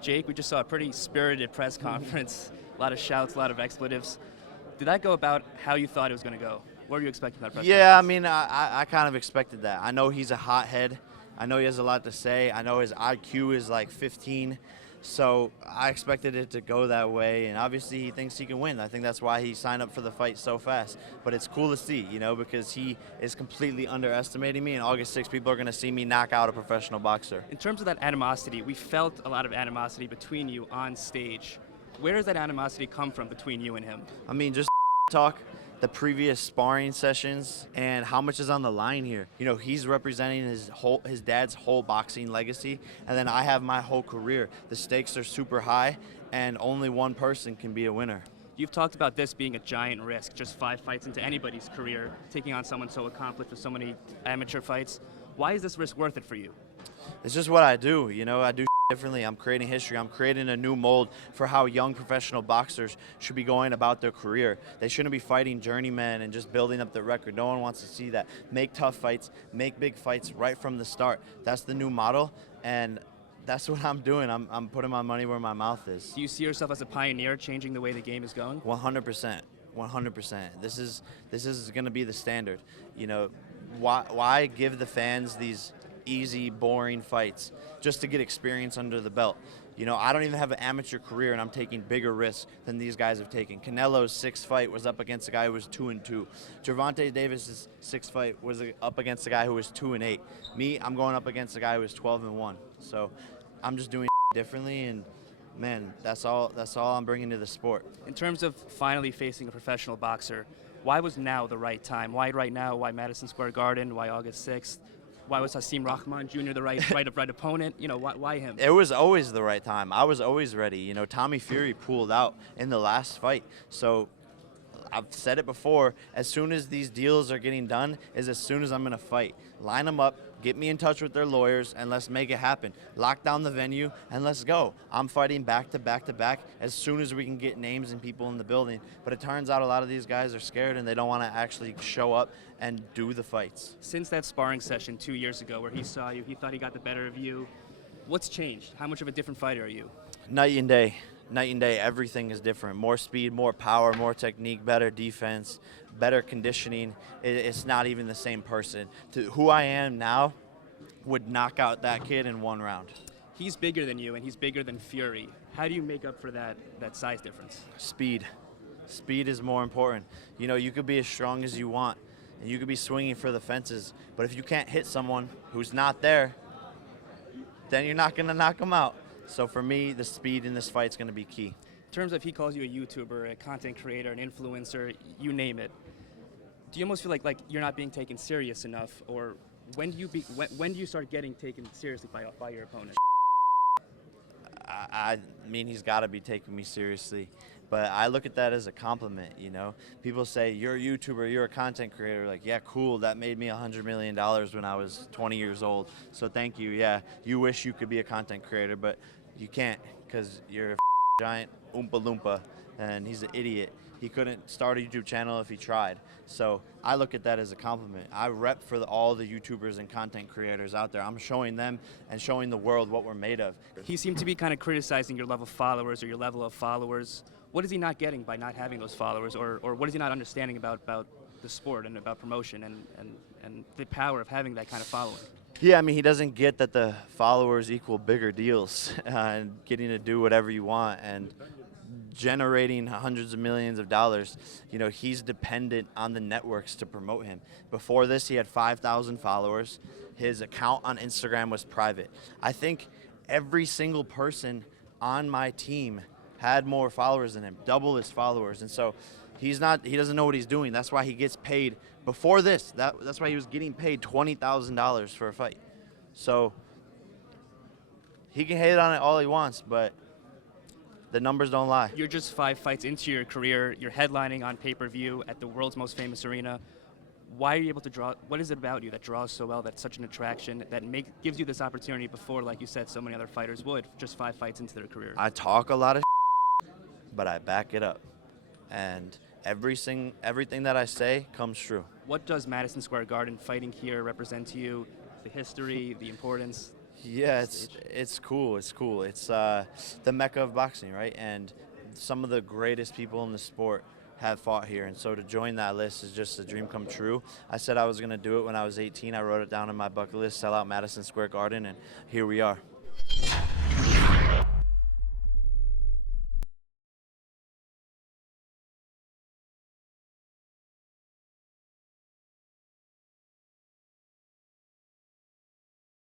Jake, we just saw a pretty spirited press conference. A lot of shouts, a lot of expletives. Did that go about how you thought it was going to go? What were you expecting that press Yeah, I conference? mean, I kind of expected that. I know he's a hothead. I know he has a lot to say. I know his IQ is like 15. So I expected it to go that way, and obviously he thinks he can win. I think that's why he signed up for the fight so fast. But it's cool to see, because he is completely underestimating me, and August 6th, people are going to see me knock out a professional boxer. In terms of that animosity, we felt a lot of animosity between you on stage. Where does that animosity come from between you and him? I mean, just talk, the previous sparring sessions, and how much is on the line here. He's representing his dad's whole boxing legacy, and then I have my whole career. The stakes are super high, and only one person can be a winner. You've talked about this being a giant risk, just 5 fights into anybody's career, taking on someone so accomplished with so many amateur fights. Why is this risk worth it for you? It's just what I do. I do differently. I'm creating history. I'm creating a new mold for how young professional boxers should be going about their career. They shouldn't be fighting journeymen and just building up their record. No one wants to see that. Make tough fights, make big fights right from the start. That's the new model, and that's what I'm doing. I'm putting my money where my mouth is. Do you see yourself as a pioneer changing the way the game is going? 100%. 100%. This is going to be the standard. Why give the fans these easy, boring fights just to get experience under the belt? I don't even have an amateur career, and I'm taking bigger risks than these guys have taken. Canelo's 6th fight was up against a guy who was 2-2. Gervonta Davis's 6th fight was up against a guy who was 2-8. Me, I'm going up against a guy who was 12-1. So I'm just doing differently, and man, that's all I'm bringing to the sport. In terms of finally facing a professional boxer, why was now the right time? Why right now? Why Madison Square Garden? Why August 6th? Why was Hasim Rahman Jr. the right opponent? Why him? It was always the right time. I was always ready. Tommy Fury pulled out in the last fight. So I've said it before, as soon as these deals are getting done is as soon as I'm going to fight. Line them up, get me in touch with their lawyers, and let's make it happen. Lock down the venue, and let's go. I'm fighting back to back to back as soon as we can get names and people in the building. But it turns out a lot of these guys are scared, and they don't want to actually show up and do the fights. Since that sparring session 2 years ago where he saw you, he thought he got the better of you, what's changed? How much of a different fighter are you? Night and day. Night and day, everything is different. More speed, more power, more technique, better defense, better conditioning. It's not even the same person. Who I am now would knock out that kid in 1 round. He's bigger than you, and he's bigger than Fury. How do you make up for that size difference? Speed. Speed is more important. You could be as strong as you want, and you could be swinging for the fences, but if you can't hit someone who's not there, then you're not going to knock them out. So for me, the speed in this fight is going to be key. In terms of he calls you a YouTuber, a content creator, an influencer, you name it, do you almost feel like you're not being taken serious enough, or when do you start getting taken seriously by your opponent? I mean, he's got to be taking me seriously, but I look at that as a compliment. People say you're a YouTuber, you're a content creator. Like, yeah, cool. That made me $100 million when I was 20 years old. So thank you. Yeah, you wish you could be a content creator, but you can't because you're a giant Oompa Loompa, and he's an idiot. He couldn't start a YouTube channel if he tried. So I look at that as a compliment. I rep for all the YouTubers and content creators out there. I'm showing them and showing the world what we're made of. He seemed to be kind of criticizing your level of followers or your level of followers. What is he not getting by not having those followers, or what is he not understanding about the sport and about promotion and the power of having that kind of following? Yeah, I mean, he doesn't get that the followers equal bigger deals and getting to do whatever you want and generating hundreds of millions of dollars. He's dependent on the networks to promote him. Before this, he had 5,000 followers. His account on Instagram was private. I think every single person on my team had more followers than him, double his followers. And so he doesn't know what he's doing. That's why he gets paid. Before this, that's why he was getting paid $20,000 for a fight. So he can hate on it all he wants, but the numbers don't lie. You're just 5 fights into your career. You're headlining on pay-per-view at the world's most famous arena. Why are you able to draw? What is it about you that draws so well, that's such an attraction, that gives you this opportunity before, like you said, so many other fighters would, just 5 fights into their career? I talk a lot of but I back it up. And everything that I say comes true. What does Madison Square Garden fighting here represent to you? The history, the importance? Yeah, it's cool. It's cool. It's the mecca of boxing, right? And some of the greatest people in the sport have fought here, and so to join that list is just a dream come true. I said I was going to do it when I was 18. I wrote it down on my bucket list, sell out Madison Square Garden, and here we are.